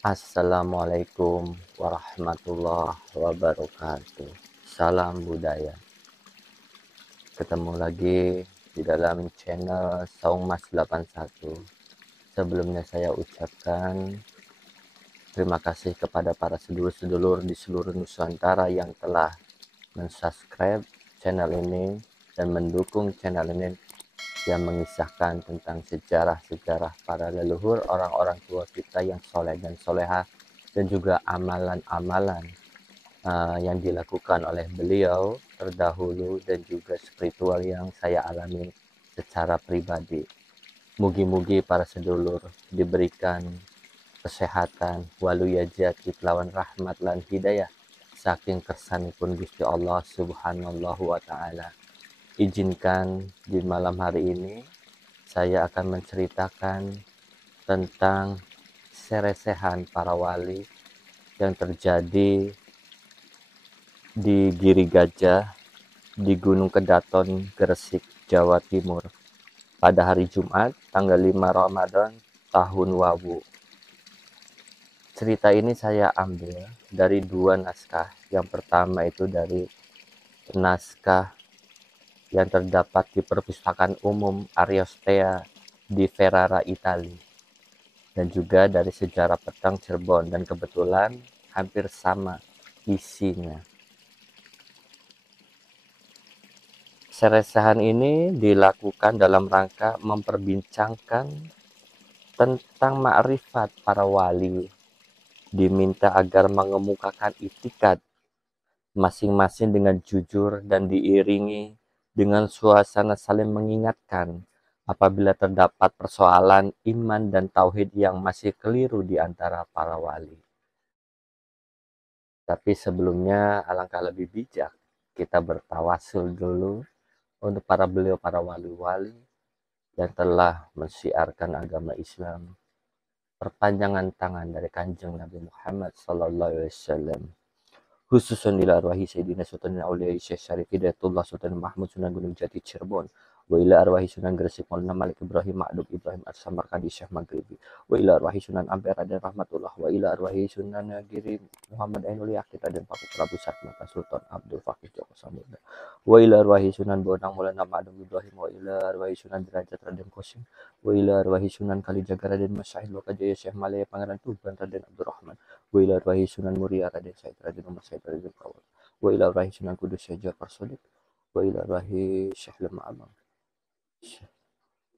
Assalamualaikum warahmatullahi wabarakatuh. Salam budaya. Ketemu lagi di dalam channel Saungmas 81. Sebelumnya saya ucapkan terima kasih kepada para sedulur-sedulur di seluruh Nusantara yang telah mensubscribe channel ini dan mendukung channel ini yang mengisahkan tentang sejarah-sejarah para leluhur orang-orang tua kita yang soleh dan soleha, dan juga amalan-amalan yang dilakukan oleh beliau terdahulu dan juga spiritual yang saya alami secara pribadi. Mugi-mugi para sedulur diberikan kesehatan, waluyajati lawan rahmat lan hidayah saking kersanipun Gusti Allah Subhanahu wa taala. Izinkan di malam hari ini saya akan menceritakan tentang seresehan para wali yang terjadi di Giri Gajah di Gunung Kedaton, Gresik, Jawa Timur pada hari Jumat tanggal 5 Ramadan tahun Wawu. Cerita ini saya ambil dari dua naskah. Yang pertama itu dari naskah yang terdapat di Perpustakaan Umum Ariostea di Ferrara, Italia, dan juga dari Sejarah Petang Cirebon, dan kebetulan hampir sama isinya. Seresehan ini dilakukan dalam rangka memperbincangkan tentang makrifat para wali, diminta agar mengemukakan itikad masing-masing dengan jujur dan diiringi dengan suasana saling mengingatkan apabila terdapat persoalan iman dan tauhid yang masih keliru di antara para wali. Tapi sebelumnya alangkah lebih bijak kita bertawasul dulu untuk para wali-wali yang telah mensiarkan agama Islam, perpanjangan tangan dari Kanjeng Nabi Muhammad SAW. Khususan ila arwahi Sayyidina Sultan Aulia Syekh Syarif Hidayatullah Sultan Mahmud Sunan Gunung Jati Cirebon, wa ila arwahi Sunan Gresik Maulana Malik Ibrahim Ma'dub Ibrahim As-Samarkandi Syekh Maghribi, wa ila arwahi Sunan Ampel Raden Rahmatullah, wa ila arwahi Sunan Nagiri Muhammad Ainul Yakin Raden Paku Prabu Satmata Sultan Abdul Fakih Joko Samudra, wa ila arwahi Sunan Bonang Maulana Ma'dub Ibrahim, wa ila arwahi Sunan Derajat Raden Qasim, wa ila arwahi Sunan Kalijaga Raden Masyahid Lokajaya Syekh Malaya Pangeran Tuban Raden Abdurrahman, wa ila arwahi Sunan Muria Raden Said Raden Umar Said Raden Kawal, wa ila arwahi Sunan Kudus Syekh Jafar Shadiq, wa ila arwahi Syekh Lemah Amang,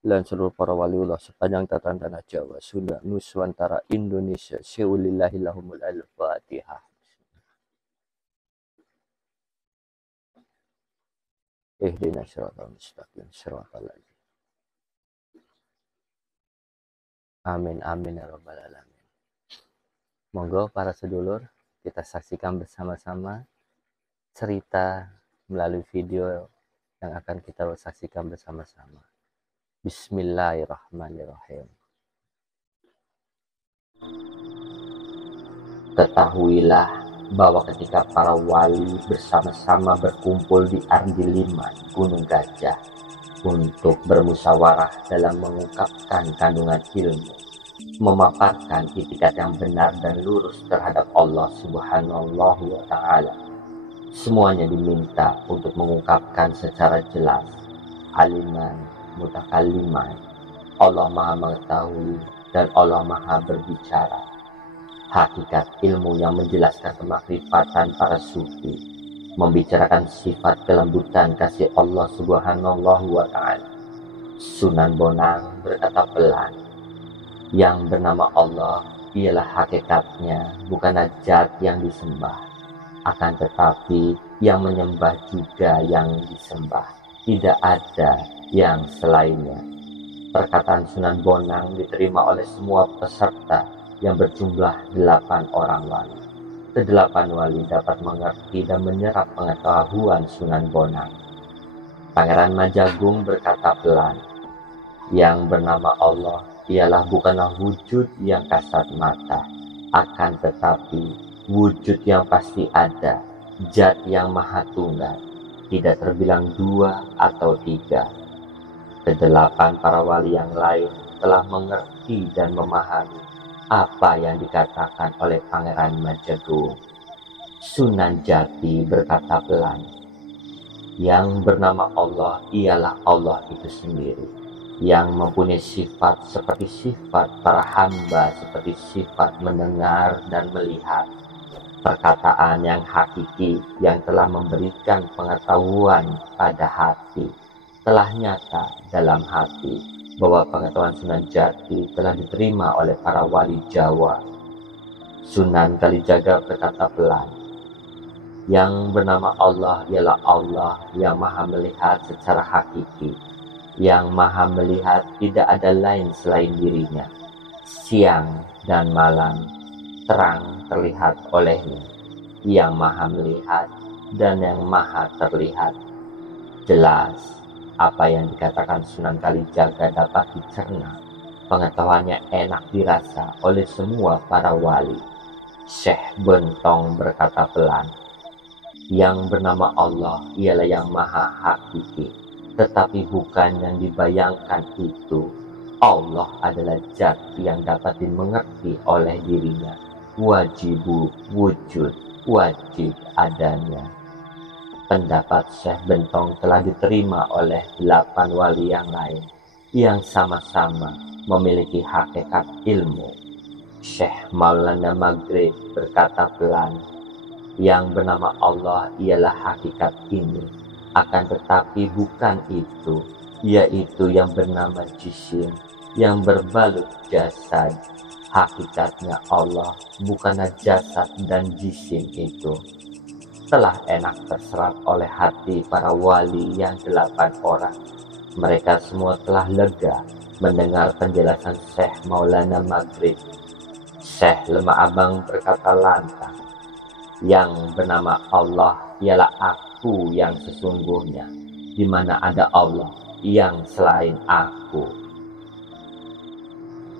dan seluruh para waliullah sepanjang tataran tanah Jawa, Sunda, Nusantara, Indonesia. Syaulillahi lahumul al-Fatihah. Ihdinas siratal mustaqim, siratal ladzina. Amin amin ya rabbal alamin. Monggo para sedulur, kita saksikan bersama-sama cerita melalui video yang akan kita saksikan bersama-sama. Bismillahirrahmanirrahim. Ketahuilah bahwa ketika para wali bersama-sama berkumpul di Ardiliman, Gunung Gajah, untuk bermusyawarah dalam mengungkapkan kandungan ilmu, memaparkan itikad yang benar dan lurus terhadap Allah Subhanahu wa Ta'ala, semuanya diminta untuk mengungkapkan secara jelas aliman mutakaliman, Allah Maha Mengetahui dan Allah Maha Berbicara, hakikat ilmu yang menjelaskan kemakrifatan para sufi, membicarakan sifat kelembutan kasih Allah Subhanahu wa Ta'ala. Sunan Bonang berkata pelan, yang bernama Allah ialah hakikatnya bukan zat yang disembah, akan tetapi yang menyembah juga yang disembah, tidak ada yang selainnya. Perkataan Sunan Bonang diterima oleh semua peserta yang berjumlah 8 orang wali. Kedelapan wali dapat mengerti dan menyerap pengetahuan Sunan Bonang. Pangeran Majagung berkata pelan, yang bernama Allah ialah bukanlah wujud yang kasat mata, akan tetapi wujud yang pasti ada, zat yang maha tunggal, tidak terbilang 2 atau 3. Kedelapan para wali yang lain telah mengerti dan memahami apa yang dikatakan oleh Pangeran Majegung. Sunan Jati berkata pelan, yang bernama Allah ialah Allah itu sendiri, yang mempunyai sifat seperti sifat para hamba, seperti sifat mendengar dan melihat. Perkataan yang hakiki yang telah memberikan pengetahuan pada hati, telah nyata dalam hati, bahwa pengetahuan Sunan Jati telah diterima oleh para wali Jawa. Sunan Kalijaga berkata pelan, yang bernama Allah ialah Allah yang maha melihat secara hakiki, yang maha melihat tidak ada lain selain dirinya. Siang dan malam terang terlihat olehnya, yang maha melihat dan yang maha terlihat. Jelas apa yang dikatakan Sunan Kalijaga dapat dicerna, pengetahuannya enak dirasa oleh semua para wali. Syekh Bentong berkata pelan, yang bernama Allah ialah yang maha hakiki, tetapi bukan yang dibayangkan itu. Allah adalah zat yang dapat dimengerti oleh dirinya. Wajibu wujud, wajib adanya. Pendapat Syekh Bentong telah diterima oleh 8 wali yang lain, yang sama-sama memiliki hakikat ilmu. Syekh Maulana Maghrib berkata pelan, yang bernama Allah ialah hakikat ini, akan tetapi bukan itu, yaitu yang bernama jisim, yang berbalut jasad. Hakikatnya Allah bukanlah jasad dan jisim itu. Telah enak terserap oleh hati para wali yang 8 orang. Mereka semua telah lega mendengar penjelasan Syekh Maulana Maghrib. Syekh Lemah Abang berkata lantang, yang bernama Allah ialah aku yang sesungguhnya, di mana ada Allah yang selain aku.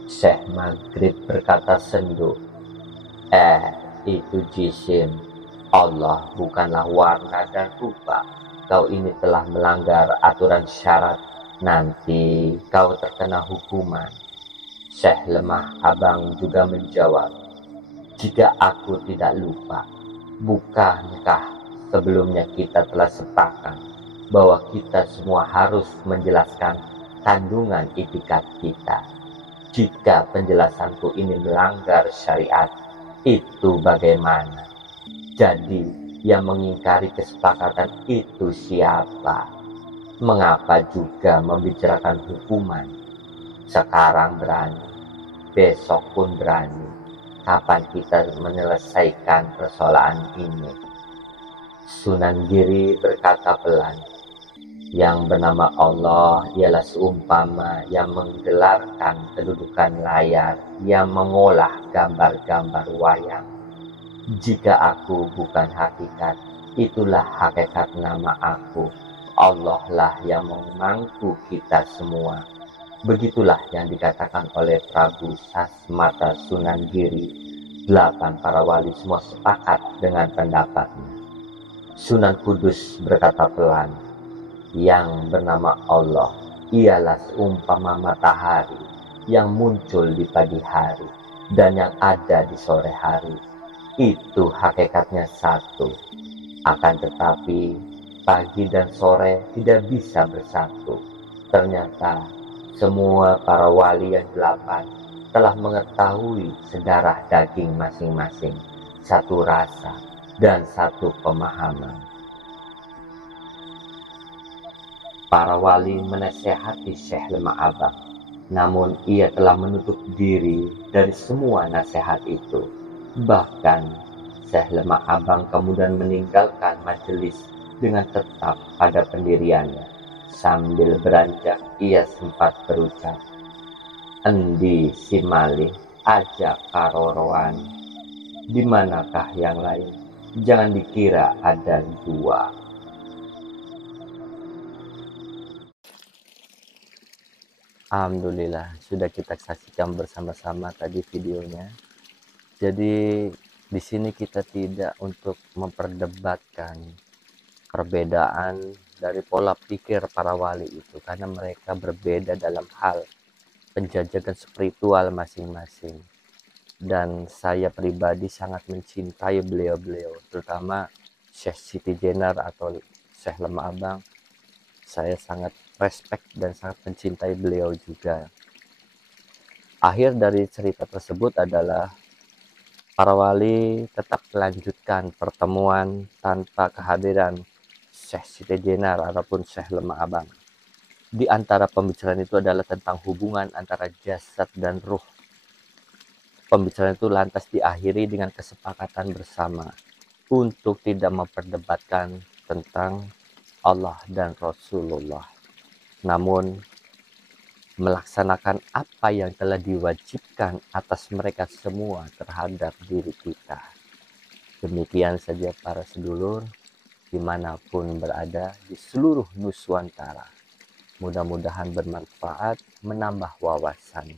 Syekh Maghrib berkata sendu, itu jisim. Allah bukanlah warna dan rupa. Kau ini telah melanggar aturan syarat, nanti kau terkena hukuman. Syekh Lemah Abang juga menjawab, jika aku tidak lupa, bukankah sebelumnya kita telah sepakat bahwa kita semua harus menjelaskan kandungan itikat kita? Jika penjelasanku ini melanggar syariat, itu bagaimana? Jadi yang mengingkari kesepakatan itu siapa? Mengapa juga membicarakan hukuman? Sekarang berani, besok pun berani. Kapan kita menyelesaikan persoalan ini? Sunan Giri berkata pelan, yang bernama Allah ialah seumpama yang menggelarkan kedudukan layar, yang mengolah gambar-gambar wayang. Jika aku bukan hakikat, itulah hakikat nama aku. Allah lah yang memangku kita semua. Begitulah yang dikatakan oleh Prabu Sasmata Sunan Giri. 8 para wali semua sepakat dengan pendapatnya. Sunan Kudus berkata pelan, yang bernama Allah ialah seumpama matahari yang muncul di pagi hari dan yang ada di sore hari. Itu hakikatnya satu. Akan tetapi pagi dan sore tidak bisa bersatu. Ternyata semua para wali yang 8 telah mengetahui sedarah daging masing-masing, satu rasa dan satu pemahaman. Para wali menasehati Syekh Lemah Abang, namun ia telah menutup diri dari semua nasihat itu. Bahkan Syekh Lemah Abang kemudian meninggalkan majelis dengan tetap pada pendiriannya. Sambil beranjak ia sempat berucap, endi si malih ajak karoroan, di manakah yang lain? Jangan dikira ada 2. Alhamdulillah sudah kita saksikan bersama-sama tadi videonya. Jadi di sini kita tidak untuk memperdebatkan perbedaan dari pola pikir para wali itu, karena mereka berbeda dalam hal penjajakan spiritual masing-masing. dan saya pribadi sangat mencintai beliau-beliau, terutama Syekh Siti Jenar atau Syekh Lemah Abang. Saya sangat respect dan sangat mencintai beliau juga. Akhir dari cerita tersebut adalah para wali tetap melanjutkan pertemuan tanpa kehadiran Syekh Siti Jenar ataupun Syekh Lemah Abang. Di antara pembicaraan itu adalah tentang hubungan antara jasad dan ruh. Pembicaraan itu lantas diakhiri dengan kesepakatan bersama untuk tidak memperdebatkan tentang Allah dan Rasulullah, namun melaksanakan apa yang telah diwajibkan atas mereka semua terhadap diri kita. Demikian saja para sedulur, dimanapun berada di seluruh Nuswantara. Mudah-mudahan bermanfaat, menambah wawasan.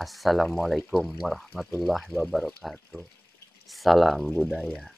Assalamualaikum warahmatullahi wabarakatuh. Salam budaya.